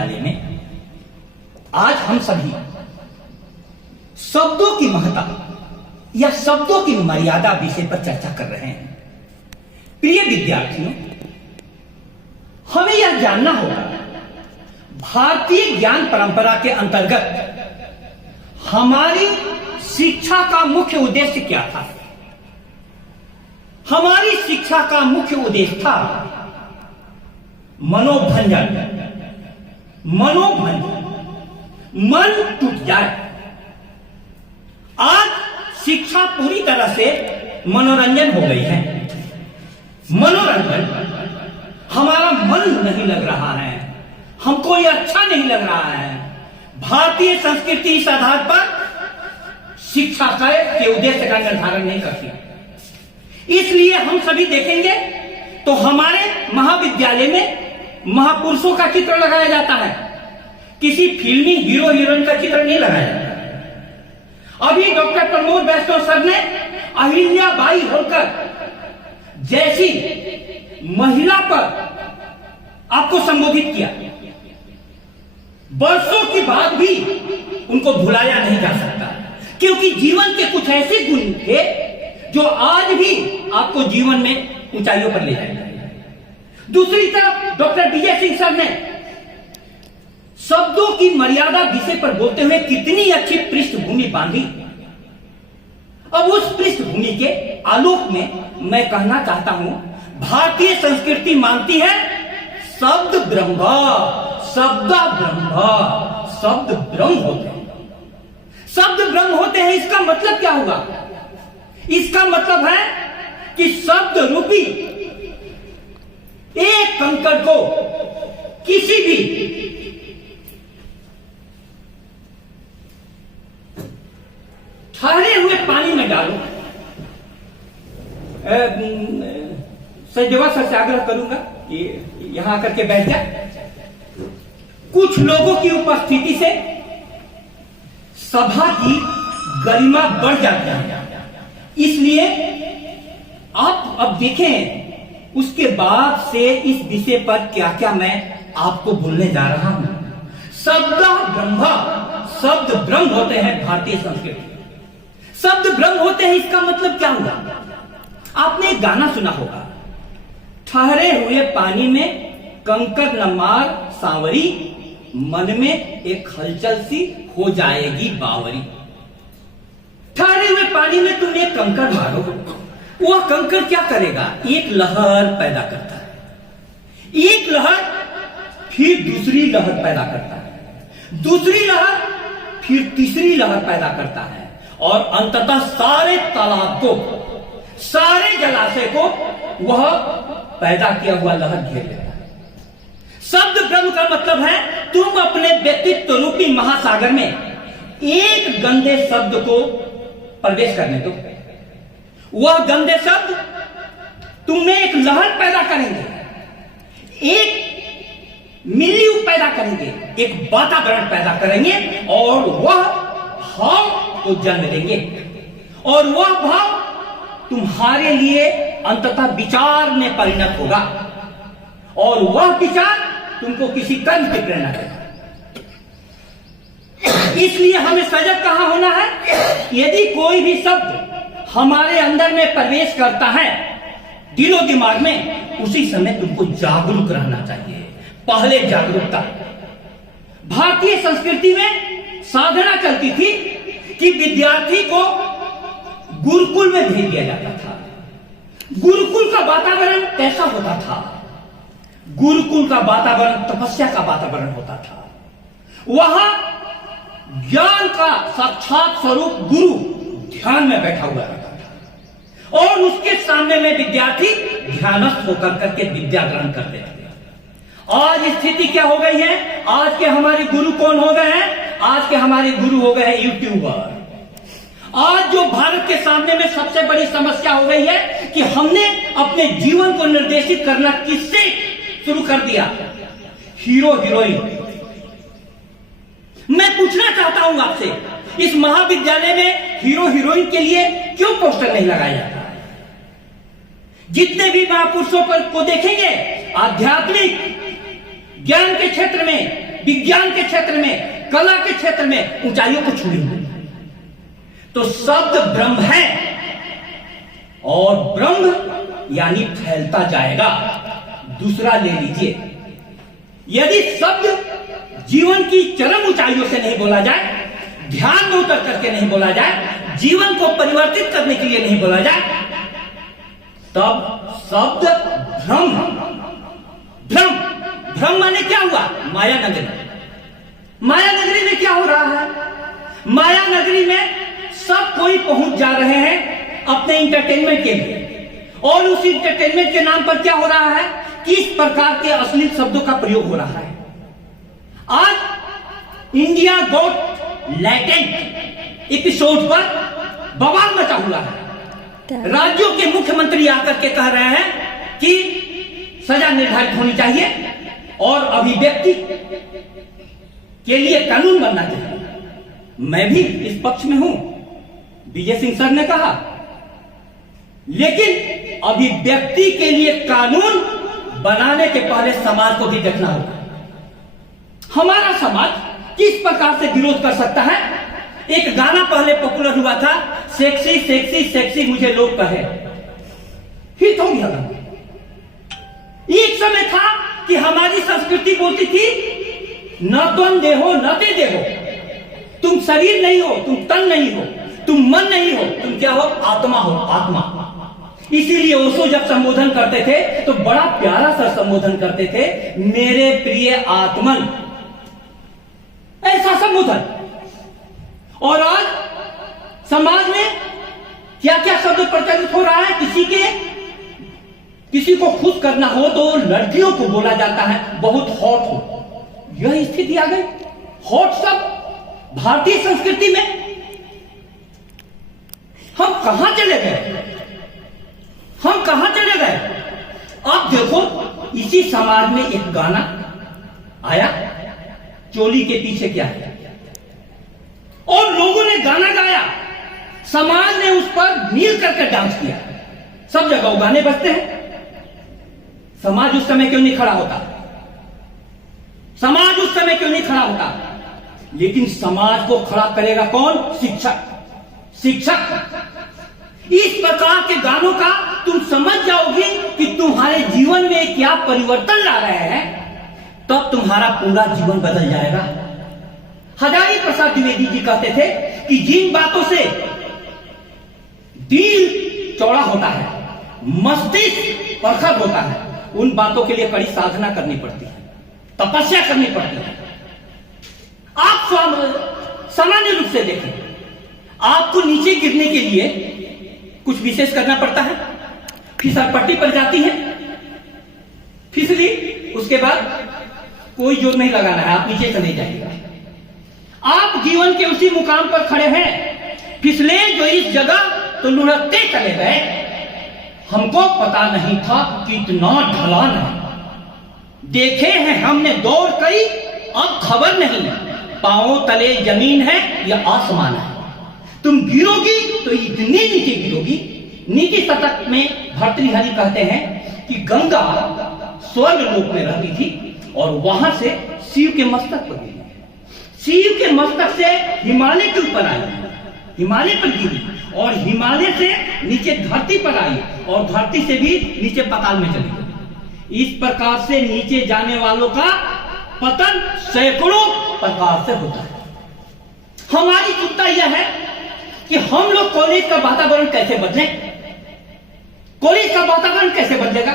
महाविद्यालय में आज हम सभी शब्दों की महत्ता या शब्दों की मर्यादा विषय पर चर्चा कर रहे हैं। प्रिय विद्यार्थियों, हमें यह जानना होगा भारतीय ज्ञान परंपरा के अंतर्गत हमारी शिक्षा का मुख्य उद्देश्य क्या था। हमारी शिक्षा का मुख्य उद्देश्य था मनोभंजन। मन टूट जाए। आज शिक्षा पूरी तरह से मनोरंजन हो गई है। मनोरंजन, हमारा मन नहीं लग रहा है, हमको यह अच्छा नहीं लग रहा है। भारतीय संस्कृति इस आधार पर शिक्षा के उद्देश्य का निर्धारण नहीं करती। इसलिए हम सभी देखेंगे तो हमारे महाविद्यालय में महापुरुषों का चित्र लगाया जाता है, किसी फिल्मी हीरो हीरोइन का चित्र नहीं लगाया जाता। अभी डॉक्टर प्रमोद वैष्णव सर ने अहिल्याबाई होलकर जैसी महिला पर आपको संबोधित किया। वर्षों के बाद भी उनको भुलाया नहीं जा सकता, क्योंकि जीवन के कुछ ऐसे गुण थे जो आज भी आपको जीवन में ऊंचाइयों पर ले जाएंगे। दूसरी तरफ डॉक्टर विजय सिंह सर ने शब्दों की मर्यादा विषय पर बोलते हुए कितनी अच्छी पृष्ठभूमि बांधी। अब उस पृष्ठभूमि के आलोक में मैं कहना चाहता हूं, भारतीय संस्कृति मानती है शब्द ब्रह्म, शब्द ब्रह्म, शब्द ब्रह्म होते हैं। शब्द ब्रह्म होते हैं, इसका मतलब क्या होगा? इसका मतलब है कि शब्द रूपी एक कंकड़ को किसी भी ठहरे हुए पानी में डालो। सजवा सर से आग्रह करूंगा यहां आकर के बैठ जाए। कुछ लोगों की उपस्थिति से सभा की गरिमा बढ़ जाती है, इसलिए आप अब देखें उसके बाद से इस विषय पर क्या क्या मैं आपको बोलने जा रहा हूं। शब्द ब्रह्म, शब्द ब्रह्म होते हैं भारतीय संस्कृति। शब्द ब्रह्म होते हैं, इसका मतलब क्या हुआ? आपने एक गाना सुना होगा, ठहरे हुए पानी में कंकर न मार सांवरी, मन में एक हलचल सी हो जाएगी बावरी। ठहरे हुए पानी में तुम एक कंकर मारो, वह कंकर क्या करेगा? एक लहर पैदा करता है। एक लहर फिर दूसरी लहर पैदा करता है, दूसरी लहर फिर तीसरी लहर पैदा करता है, और अंततः सारे तालाब को, सारे जलाशय को वह पैदा किया हुआ लहर घेर लेता है। शब्द ब्रह्म का मतलब है तुम अपने व्यक्तित्व रूपी महासागर में एक गंदे शब्द को प्रवेश करने दो। वह गंदे शब्द तुम में एक लहर पैदा करेंगे, एक मिलियू पैदा करेंगे, एक वातावरण पैदा करेंगे, और वह भाव को जन्म देंगे, और वह भाव तुम्हारे लिए अंततः विचार में परिणत होगा, और वह विचार तुमको किसी कर्म की प्रेरणा देगा। इसलिए हमें सजग कहां होना है? यदि कोई भी शब्द हमारे अंदर में प्रवेश करता है दिलो दिमाग में, उसी समय तुमको जागरूक रहना चाहिए। पहले जागरूकता। भारतीय संस्कृति में साधना चलती थी कि विद्यार्थी को गुरुकुल में भेज दिया जाता था। गुरुकुल का वातावरण कैसा होता था? गुरुकुल का वातावरण तपस्या का वातावरण होता था। वहां ज्ञान का साक्षात स्वरूप गुरु ध्यान में बैठा हुआ रहता था, और उसके सामने में विद्यार्थी ध्यानस्थ होकर करके विद्या ग्रहण करते थे। आज स्थिति क्या हो गई है? आज के हमारे गुरु कौन हो गए हैं? आज के हमारे गुरु हो गए हैं यूट्यूबर। आज जो भारत के सामने में सबसे बड़ी समस्या हो गई है कि हमने अपने जीवन को निर्देशित करना किससे शुरू कर दिया? Hero heroine. मैं पूछना चाहता हूं आपसे, इस महाविद्यालय में हीरो हीरोइन के लिए क्यों पोस्टर नहीं लगाया जाता? जितने भी महापुरुषों को देखेंगे आध्यात्मिक ज्ञान के क्षेत्र में विज्ञान के क्षेत्र में, कला के क्षेत्र में ऊंचाइयों को छुए हुए। तो शब्द ब्रह्म है और ब्रह्म यानी फैलता जाएगा। दूसरा ले लीजिए, यदि शब्द जीवन की चरम ऊंचाइयों से नहीं बोला जाए, ध्यान में उतर करके नहीं बोला जाए, जीवन को परिवर्तित करने के लिए नहीं बोला जाए, तब शब्द भ्रम। भ्रम भ्रम माने क्या हुआ? माया नगरी। माया नगरी में क्या हो रहा है? माया नगरी में सब कोई पहुंच जा रहे हैं अपने इंटरटेनमेंट के लिए, और उस इंटरटेनमेंट के नाम पर क्या हो रहा है? किस प्रकार के अश्लील शब्दों का प्रयोग हो रहा है। आज इंडिया गॉट लैटेंट एपिसोड पर बवाल मचा हुआ है। राज्यों के मुख्यमंत्री आकर के कह रहे हैं कि सजा निर्धारित होनी चाहिए और अभिव्यक्ति के लिए कानून बनना चाहिए। मैं भी इस पक्ष में हूं, विजय सिंह सर ने कहा, लेकिन अभिव्यक्ति के लिए कानून बनाने के पहले समाज को भी देखना होगा। हमारा समाज किस प्रकार से विरोध कर सकता है? एक गाना पहले पॉपुलर हुआ था, सेक्सी सेक्सी सेक्सी मुझे लोग कहे, हिट हो गया। एक समय था कि हमारी संस्कृति बोलती थी, न तुम देहो न ते देहो, तुम शरीर नहीं हो, तुम तन नहीं हो, तुम मन नहीं हो, तुम क्या हो? आत्मा हो, आत्मा। इसीलिए ओशो जब संबोधन करते थे तो बड़ा प्यारा सा संबोधन करते थे, मेरे प्रिय आत्मन, ऐसा संबोधन। और आज समाज में क्या क्या शब्द प्रचलित हो रहा है? किसी को खुश करना हो तो लड़कियों को बोला जाता है बहुत हॉट हो। यह स्थिति आ गई। हॉट शब्द भारतीय संस्कृति में। हम कहां चले गए? हम कहां चले गए? अब देखो, इसी समाज में एक गाना आया, चोली के पीछे क्या है, और लोगों ने गाना गाया, समाज ने उस पर मिल करके डांस किया। सब जगह गाने बजते हैं। समाज उस समय क्यों नहीं खड़ा होता? समाज उस समय क्यों नहीं खड़ा होता? लेकिन समाज को खड़ा करेगा कौन? शिक्षक। शिक्षक। इस प्रकार के गानों का तुम समझ जाओगे कि तुम्हारे जीवन में क्या परिवर्तन ला रहे हैं, तब तुम्हारा पूरा जीवन बदल जाएगा। हजारी प्रसाद द्विवेदी जी कहते थे कि जिन बातों से दिल चौड़ा होता है, मस्तिष्क प्रखर होता है, उन बातों के लिए कड़ी साधना करनी पड़ती है, तपस्या करनी पड़ती है। आप सामान्य रूप से देखें, आपको नीचे गिरने के लिए कुछ विशेष करना पड़ता है। फिसलपट्टी पर जाती है, फिसली, उसके बाद कोई जोर नहीं लगाना है, आप नीचे चले जाइएगा। आप जीवन के उसी मुकाम पर खड़े हैं, फिसले जो इस जगह तो लुढ़कते चले गए। हमको पता नहीं था कि इतना ढलान है। देखे हैं हमने दौड़ करी, अब खबर नहीं पांवों तले जमीन है या आसमान है। तुम गिरोगी तो इतनी नीचे गिरोगी। नीचे सतक में भर्तृहरि कहते हैं कि गंगा स्वर्ग लोक में रहती थी और वहां से शिव के मस्तक पर गिरी। शिव के मस्तक से हिमालय के ऊपर आई, हिमालय पर गिरी, और हिमालय से नीचे धरती पर आई, और धरती से भी नीचे पाताल में चली गई। इस प्रकार से नीचे जाने वालों का पतन सैकड़ों प्रकार से होता है। हमारी चिंता यह है कि हम लोग कॉलेज का वातावरण कैसे बदले। कॉलेज का वातावरण कैसे बदलेगा?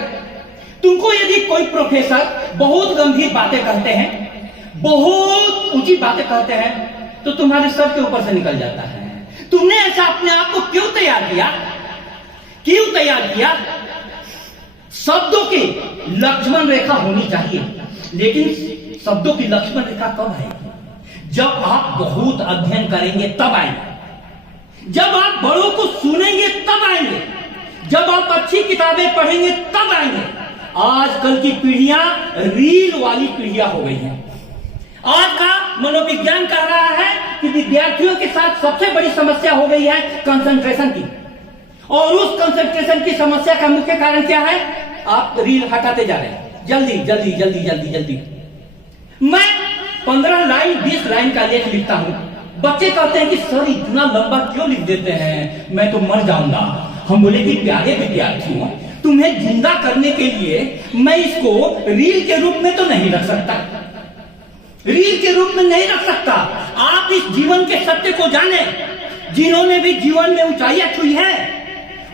तुमको यदि कोई प्रोफेसर बहुत गंभीर बातें कहते हैं, बहुत ऊंची बातें कहते हैं, तो तुम्हारे सर के ऊपर से निकल जाता है। तुमने ऐसा अपने आप को क्यों तैयार किया? क्यों तैयार किया? शब्दों की लक्ष्मण रेखा होनी चाहिए, लेकिन शब्दों की लक्ष्मण रेखा कब आएगी? जब आप बहुत अध्ययन करेंगे तब आएंगे, जब आप बड़ों को सुनेंगे तब आएंगे, जब आप अच्छी किताबें पढ़ेंगे तब आएंगे। आजकल की पीढ़ियां रील वाली पीढ़ियां हो गई हैं। आज का मनोविज्ञान कह रहा है कि विद्यार्थियों के साथ सबसे बड़ी समस्या हो गई है कंसंट्रेशन की, और उस कंसंट्रेशन की समस्या का मुख्य कारण क्या है? आप रील हटाते जा रहे हैं, जल्दी जल्दी जल्दी जल्दी जल्दी। मैं 15 लाइन 20 लाइन का लेख लिखता हूं। बच्चे कहते हैं कि सर इतना लंबा क्यों लिख देते हैं, मैं तो मर जाऊंगा। हम बोले कि प्यारे विद्यार्थियों, तुम्हें जिंदा करने के लिए मैं इसको रील के रूप में तो नहीं रख सकता, रील के रूप में नहीं रख सकता। आप इस जीवन के सत्य को जाने। जिन्होंने भी जीवन में ऊंचाइयां छुई है,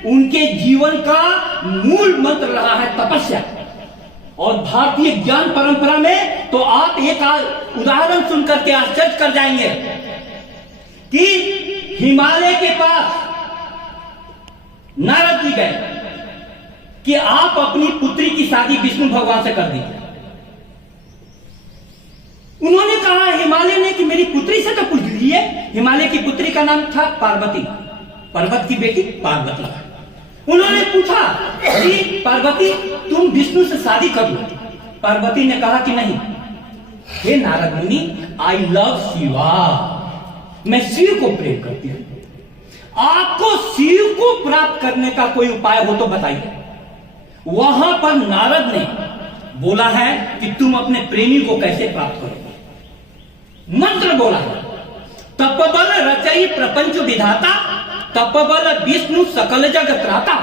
उनके जीवन का मूल मंत्र रहा है तपस्या। और भारतीय ज्ञान परंपरा में तो आप एक उदाहरण सुनकर के आश्चर्य कर जाएंगे कि हिमालय के पास नारद जी गए कि आप अपनी पुत्री की शादी विष्णु भगवान से कर दीजिए। उन्होंने कहा, हिमालय ने, कि मेरी पुत्री से तो पूछ लीजिए। हिमालय की पुत्री का नाम था पार्वती, पर्वत की बेटी पार्वती। उन्होंने पूछा कि पार्वती तुम विष्णु से शादी कर लो। पार्वती ने कहा कि नहीं, हे नारद मुनि, आई लव शिवा, मैं शिव को प्रेम करती हूं। आपको शिव को प्राप्त करने का कोई उपाय हो तो बताइए। वहां पर नारद ने बोला है कि तुम अपने प्रेमी को कैसे प्राप्त करोगे। मंत्र बोला है, तपबल रचई प्रपंच विधाता, तपबल विष्णु सकल जग त्राता,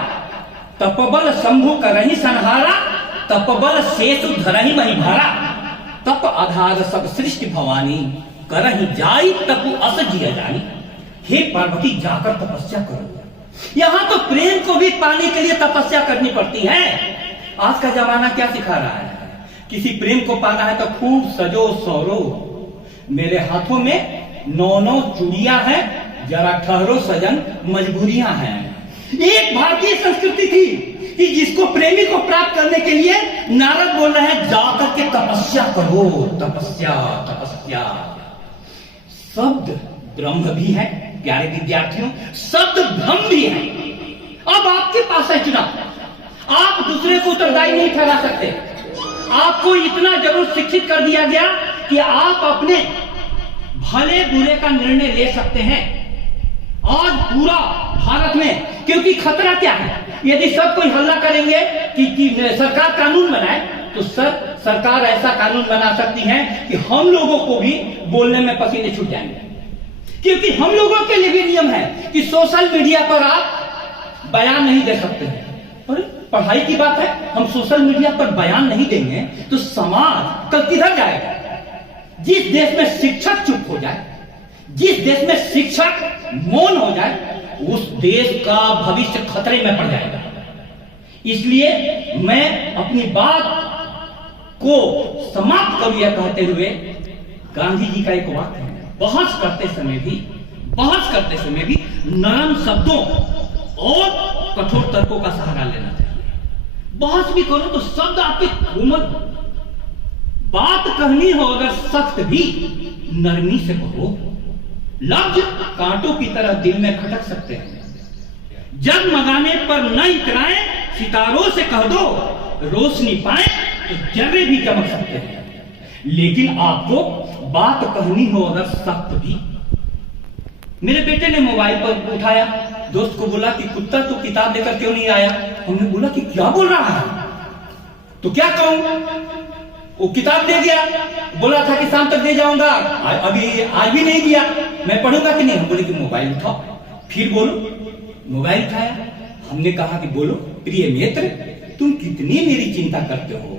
तपबल शंभु करहि संहारा, तपबल शेषु धरहि महिभारा, तप आधार सब सृष्टि भवानी, करहि जाई तपु अस जिय जानी। हे पार्वती, जाकर तपस्या करो। यहां तो प्रेम को भी पाने के लिए तपस्या करनी पड़ती है। आज का जमाना क्या सिखा रहा है, किसी प्रेम को पाना है तो खूब सजो सवरो। मेरे हाथों में 9 चूड़ियां हैं, जरा ठहरो सजन, मजबूरियां हैं। एक भारतीय संस्कृति थी कि जिसको प्रेमी को प्राप्त करने के लिए नारद बोल रहे हैं, जाकर के तपस्या करो, तपस्या तपस्या। शब्द ब्रह्म भी है प्यारे विद्यार्थियों, शब्द ब्रह्म भी है। अब आपके पास है चुनाव। आप दूसरे को उत्तरदायी नहीं ठहरा सकते। आपको इतना जरूर शिक्षित कर दिया गया कि आप अपने भले बुरे का निर्णय ले सकते हैं। आज पूरा भारत में, क्योंकि खतरा क्या है, यदि सब कोई हल्ला करेंगे कि सरकार कानून बनाए, तो सरकार ऐसा कानून बना सकती है कि हम लोगों को भी बोलने में पसीने छूट जाएंगे। क्योंकि हम लोगों के लिए भी नियम है कि सोशल मीडिया पर आप बयान नहीं दे सकते हैं। और पढ़ाई की बात है, हम सोशल मीडिया पर बयान नहीं देंगे तो समाज कल किधर जाएगा। जिस देश में शिक्षक चुप हो जाए, जिस देश में शिक्षक मौन हो जाए, उस देश का भविष्य खतरे में पड़ जाएगा। इसलिए मैं अपनी बात को समाप्त करूं यह कहते हुए, गांधी जी का एक वाक्य है, बहस करते समय भी नरम शब्दों और कठोर तर्कों का सहारा लेना चाहिए। बहस भी करो तो शब्द आपके कोमल, बात कहनी हो अगर सख्त भी नरमी से कहो। लफ्ज कांटों की तरह दिल में खटक सकते हैं। जगमगाने पर न इतराए, सितारों से कह दो रोशनी पाए तो जर्रे भी चमक सकते हैं। लेकिन आपको बात कहनी हो अगर सख्त भी। मेरे बेटे ने मोबाइल पर उठाया, दोस्त को बोला कि कुत्ता तो किताब लेकर क्यों नहीं आया। हमने बोला कि क्या बोल रहा है, तो क्या कहूं। वो किताब दे गया, बोला था कि शाम तक दे जाऊंगा, अभी आज भी नहीं दिया। मैं पढ़ूंगा कि नहीं। हम बोले कि मोबाइल उठाओ, फिर बोलो। मोबाइल उठाया, हमने कहा कि बोलो प्रिय मित्र, तुम कितनी मेरी चिंता करते हो।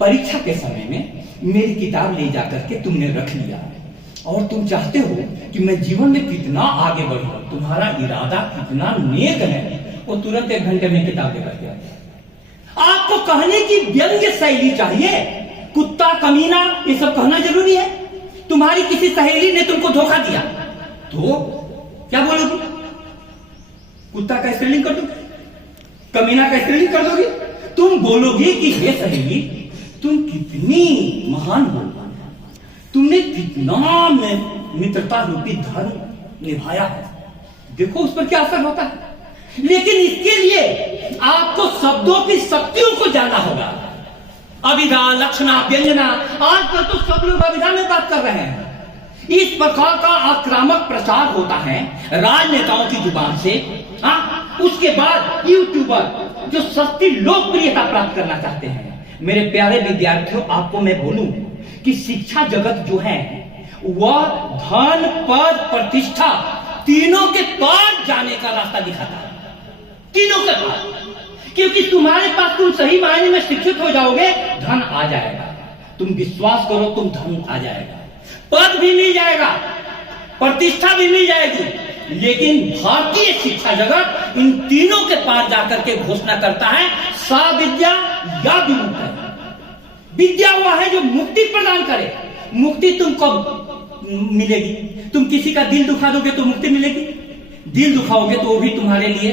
परीक्षा के समय में मेरी किताब ले जाकर के तुमने रख लिया और तुम चाहते हो कि मैं जीवन में कितना आगे बढ़ूं। तुम्हारा इरादा कितना नेक है। वो तुरंत 1 घंटे में किताब लेकर के आया। आपको कहने की व्यंग्य शैली चाहिए। कुत्ता, कमीना, ये सब कहना जरूरी है। तुम्हारी किसी सहेली ने तुमको धोखा दिया तो क्या बोलोगी? कुत्ता का स्त्रीलिंग कर दोगी, कमीना का स्त्रीलिंग कर दोगी। तुम बोलोगी कि हे सहेली, तुम कितनी महान हो, तुमने कितना मित्रता रूपी धर्म निभाया है, देखो उस पर क्या असर होता है। लेकिन इसके लिए आपको शब्दों की शक्तियों को जानना होगा। अभिधा, लक्षणा, व्यंजना, आजकल तो सब लोग अभिधा में बात कर रहे हैं। इस प्रकार का आक्रामक प्रचार होता है राजनेताओं की जुबान से। उसके बाद यूट्यूबर जो सस्ती लोकप्रियता प्राप्त करना चाहते हैं। मेरे प्यारे विद्यार्थियों, आपको मैं बोलूं कि शिक्षा जगत जो है वह धन पद प्रतिष्ठा तीनों के पार जाने का रास्ता दिखाता है, तीनों के पार। क्योंकि तुम्हारे पास, तुम सही मायने में शिक्षित हो जाओगे, धन आ जाएगा, तुम विश्वास करो, तुम धन आ जाएगा, पद भी मिल जाएगा, प्रतिष्ठा भी मिल जाएगी। लेकिन भारतीय शिक्षा जगत इन तीनों के पार जाकर के घोषणा करता है सा विद्या या विमुक्ति। विद्या वह है जो मुक्ति प्रदान करे। मुक्ति तुमको मिलेगी, तुम किसी का दिल दुखा दोगे तो मुक्ति मिलेगी, दिल दुखाओगे तो वो भी तुम्हारे लिए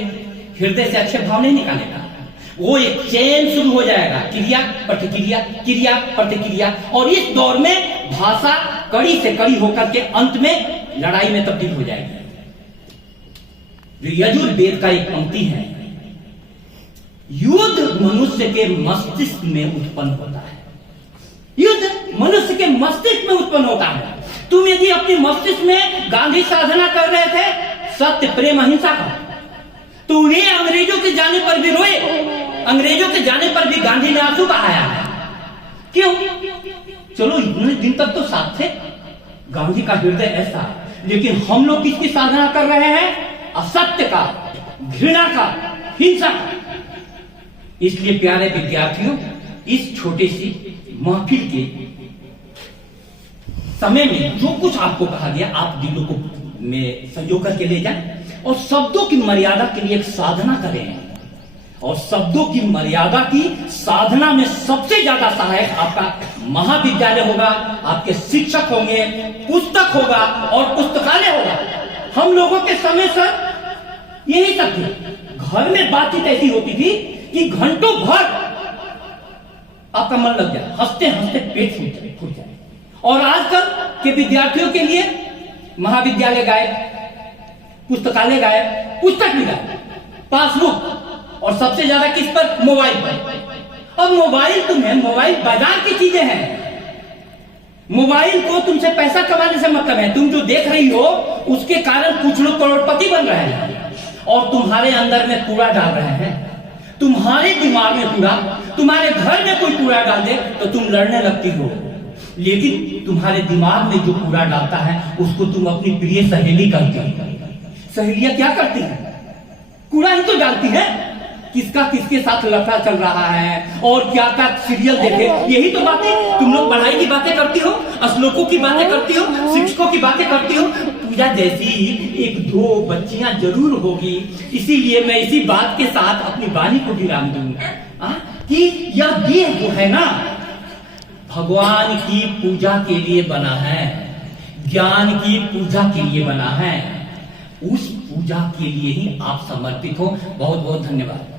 हृदय से अच्छे भाव नहीं निकालेगा। वो एक चेन शुरू हो जाएगा, क्रिया प्रतिक्रिया, क्रिया प्रतिक्रिया, और इस दौर में भाषा कड़ी से कड़ी होकर के अंत में लड़ाई में तब्दील हो जाएगी। यजुर्वेद का एक पंक्ति है, युद्ध मनुष्य के मस्तिष्क में उत्पन्न होता है। युद्ध मनुष्य के मस्तिष्क में उत्पन्न होता है। तुम यदि अपने मस्तिष्क में गांधी साधना कर रहे थे सत्य प्रेम अहिंसा का, तो उन्हें अंग्रेजों के जाने पर भी रोए, अंग्रेजों के जाने पर भी गांधी ने आंसू बहाया है। क्यों? चलो इतने दिन तक तो साथ थे, गांधी का हृदय ऐसा, लेकिन हम लोग किसकी साधना कर रहे हैं? असत्य का, घृणा का, हिंसा का। इसलिए प्यारे विद्यार्थियों, इस छोटी सी महफिल के समय में जो कुछ आपको कहा गया, आप दिलों को में संजो करके ले जाएं और शब्दों की मर्यादा के लिए एक साधना करें। और शब्दों की मर्यादा की साधना में सबसे ज्यादा सहायक आपका महाविद्यालय होगा, आपके शिक्षक होंगे, पुस्तक होगा और पुस्तकालय होगा। हम लोगों के समय सर यही सब थी। घर में बातचीत ऐसी होती थी कि घंटों भर आपका मन लग जाए, हंसते हंसते पेट फूट जाए। और आजकल के विद्यार्थियों के लिए महाविद्यालय गायब, पुस्तकालय गायब, पुस्तक भी गायब, पासबुक, और सबसे ज्यादा किस पर? मोबाइल पर। अब मोबाइल तुम्हें, मोबाइल बाजार की चीजें हैं। मोबाइल को तुमसे पैसा कमाने से मतलब है। तुम जो देख रही हो उसके कारण कुछ लोग करोड़पति बन रहे हैं और तुम्हारे अंदर में कूड़ा डाल रहे हैं। तुम्हारे दिमाग में कूड़ा, तुम्हारे घर में कोई कूड़ा डाल दे तो तुम लड़ने लगती हो, लेकिन तुम्हारे दिमाग में जो कूड़ा डालता है उसको तुम अपनी प्रिय सहेली करती हो। सहेलियां क्या करती हैं? कूड़ा ही तो डालती है। किसका किसके साथ लफड़ा चल रहा है और क्या क्या सीरियल देखे, यही तो बातें। तुम लोग पढ़ाई की बातें करती हो, श्लोकों की बातें करती हो, शिक्षकों की बातें करती हो। पूजा जैसी एक दो बच्चियां जरूर होगी। इसीलिए मैं इसी बात के साथ अपनी वाणी को विराम दूंगा कि यह देह जो है ना, भगवान की पूजा के लिए बना है, ज्ञान की पूजा के लिए बना है। उस पूजा के लिए ही आप समर्पित हो। बहुत बहुत धन्यवाद।